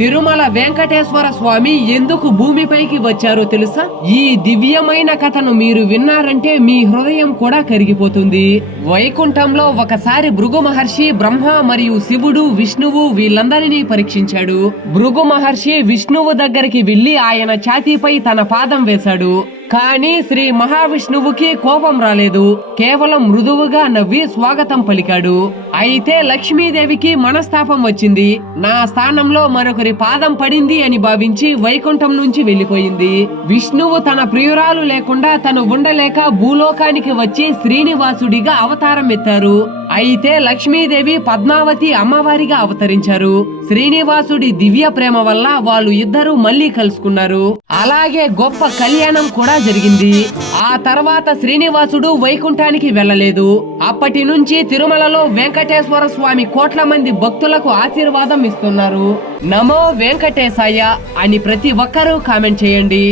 తిరుమల వెంకటేశ్వర స్వామి ఎందుకు భూమిపైకి వచ్చారో తెలుసా? ఈ దివ్యమైన కథను మీరు విన్నారంటే మీ హృదయం కూడా కరిగిపోతుంది. వైకుంఠంలో ఒకసారి భృగు మహర్షి బ్రహ్మ మరియు శివుడు విష్ణువు వీళ్ళందరినీ పరీక్షించాడు. భృగు మహర్షి విష్ణువు దగ్గరికి వెళ్ళి ఆయన ఛాతీపై తన పాదం వేశాడు. కానీ శ్రీ మహావిష్ణువుకి కోపం రాలేదు. కేవలం మృదువుగా నవ్వి స్వాగతం పలికాడు. అయితే లక్ష్మీదేవికి మనస్తాపం వచ్చింది. నా స్థానంలో మరొకరి పాదం పడింది అని భావించి వైకుంఠం నుంచి వెళ్ళిపోయింది విష్ణువు తన ప్రియురాలు లేకుండా తను ఉండలేక భూలోకానికి వచ్చి శ్రీనివాసుడిగా అవతారం ఎత్తారు. అయితే లక్ష్మీదేవి పద్మావతి అమ్మవారిగా అవతరించారు. శ్రీనివాసుడి దివ్య ప్రేమ వల్ల వాళ్ళు ఇద్దరు మళ్ళీ కలుసుకున్నారు. అలాగే గొప్ప కళ్యాణం కూడా జరిగింది. ఆ తర్వాత శ్రీనివాసుడు వైకుంఠానికి వెళ్ళలేదు. అప్పటి నుంచి తిరుమలలో వెంకటేశ్వర స్వామి కోట్ల మంది భక్తులకు ఆశీర్వాదం ఇస్తున్నారు. నమో వెంకటేశాయ అని ప్రతి ఒక్కరూ కామెంట్ చేయండి.